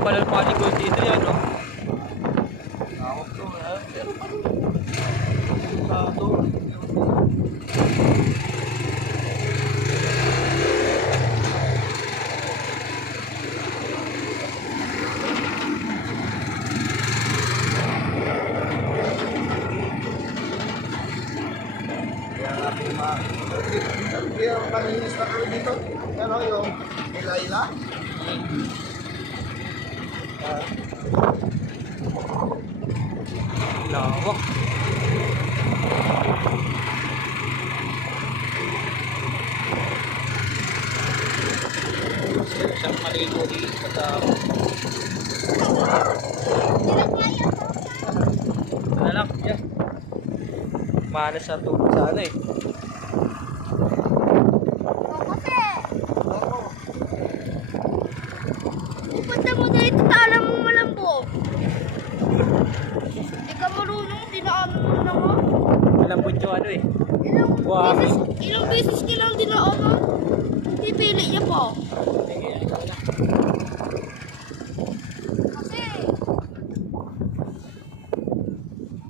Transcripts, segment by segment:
pala paligod dito yan, no? Ako to, pero pa rin. Ito. Kaya panginis na kami dito. Ano yung ila-ila? Lawak. Siyang maligo dito sa tao. Ano lang, yan. Malas sa tulog sa ano eh. Pupunta mo dito, tala mo malambog. Hindi ka marunong, dinaanan mo na mo. Malambot yung ano eh. Ilang beses kilang dinaanan. Pipili niya po. Kasi,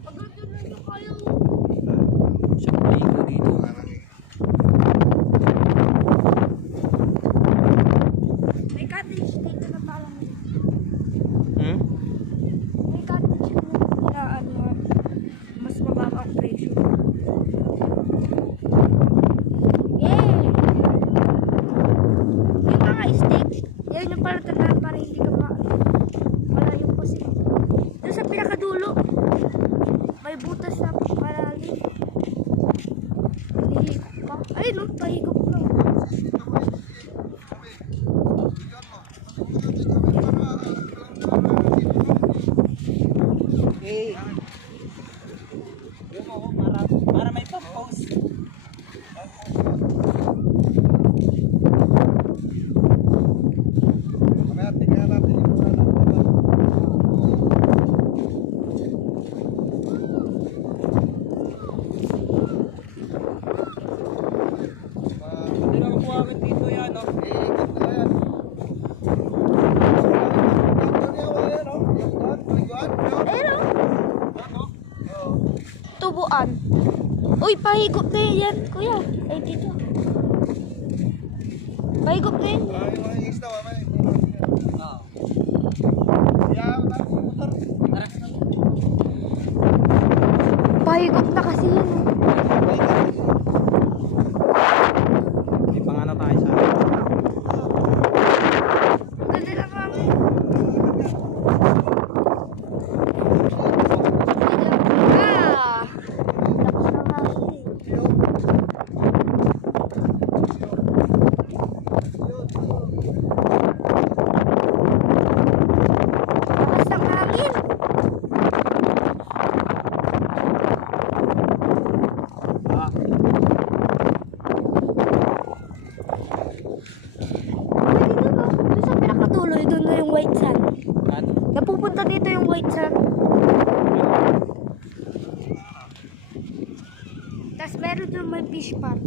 pag doon na niyo kayo. Siyang maligo dito. May cottage dito na parang. Hmm? May cottage dito na ano, mas mababa ang presyo. Yeah! Yung mga stage, yan yung parang tandaan para hindi ka malayo kasi. Doon sa pinakadulo, may butas na malalim. Hihigop pa. Ay no, pahigop pa. Eh. Yung mo, para may pang-post. Mamaya tingnan natin yung mga nakapagod. Hindi na makuha dito yan, no? Iikot na yan. Ayun o. Tubuan. Uy, pahigop na yan, kuya. Ay, dito. Pahigop na yan. Pahigop na kasi yan. May pangano tayo sa Ganda na kami. Ah! Tapos na kami. Lakas ng hangin. Dito no? Doon sa pinakatuloy, doon na yung white sand. ano? Napupunta dito yung white sand. Tapos meron doon may fish pond.